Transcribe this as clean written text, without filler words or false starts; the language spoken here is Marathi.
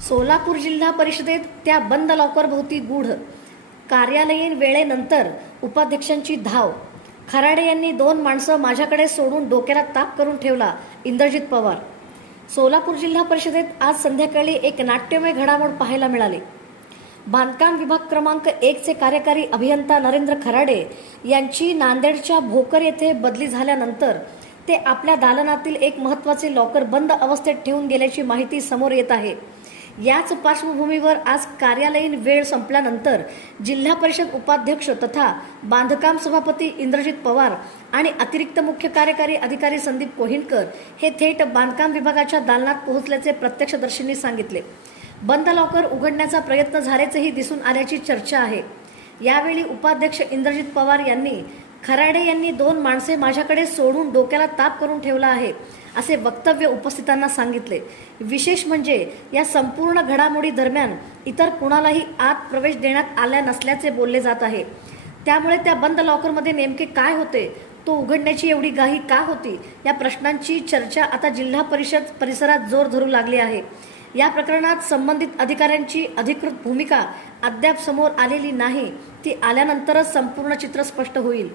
सोलापूर जिल्हा परिषदेत त्या बंद लॉकर भोवती गूढ, कार्यालयीन वेळेनंतर उपाध्यक्षांची धाव, खराडे यांनी 2 माणसं माझ्याकडे सोडून डोक्याला ताप करून ठेवला, इंद्रजित पवार. सोलापूर जिल्हा परिषदेत आज संध्याकाळी एक नाट्यमय घडामोड पाहायला मिळाली. बांधकाम विभाग क्रमांक 1 चे कार्यकारी अभियंता नरेंद्र खराडे यांची नांदेडच्या भोकर येथे बदली झाल्यानंतर ते आपल्या दालनातील एक महत्त्वाचे लॉकर बंद अवस्थेत ठेवून गेल्याची माहिती समोर येत आहे. याच पार्श्वभूमीवर आज कार्यालयीन वेळ संपल्यानंतर जिल्हा परिषद उपाध्यक्ष तथा बांधकाम सभापती इंद्रजित पवार आणि अतिरिक्त मुख्य कार्यकारी अधिकारी संदीप कोहिनकर हे थेट बांधकाम विभागाच्या दालनात पोहोचल्याचे प्रत्यक्षदर्शींनी सांगितले. बंद लॉकर उघडण्याचा प्रयत्न झाल्याचेही दिसून आल्याची चर्चा आहे. यावेळी उपाध्यक्ष इंद्रजित पवार यांनी खराडे यांनी 2 माणसे माझ्याकडे सोडून डोक्याला ताप करून ठेवला आहे असे वक्तव्य उपस्थितांना सांगितले. विशेष म्हणजे या संपूर्ण घडामोडी दरम्यान इतर कुणालाही आत प्रवेश देण्यात आला नसल्याचे बोलले जात आहे. त्यामुळे त्या बंद लॉकरमध्ये नेमके काय होते, तो उघडण्याची एवढी घाई का होती, या प्रश्नांची चर्चा आता जिल्हा परिषद परिसरात जोर धरू लागली आहे. या प्रकरणात संबंधित अधिकाऱ्यांची अधिकृत भूमिका अद्याप समोर आलेली नाही. ती आल्यानंतरच संपूर्ण चित्र स्पष्ट होईल.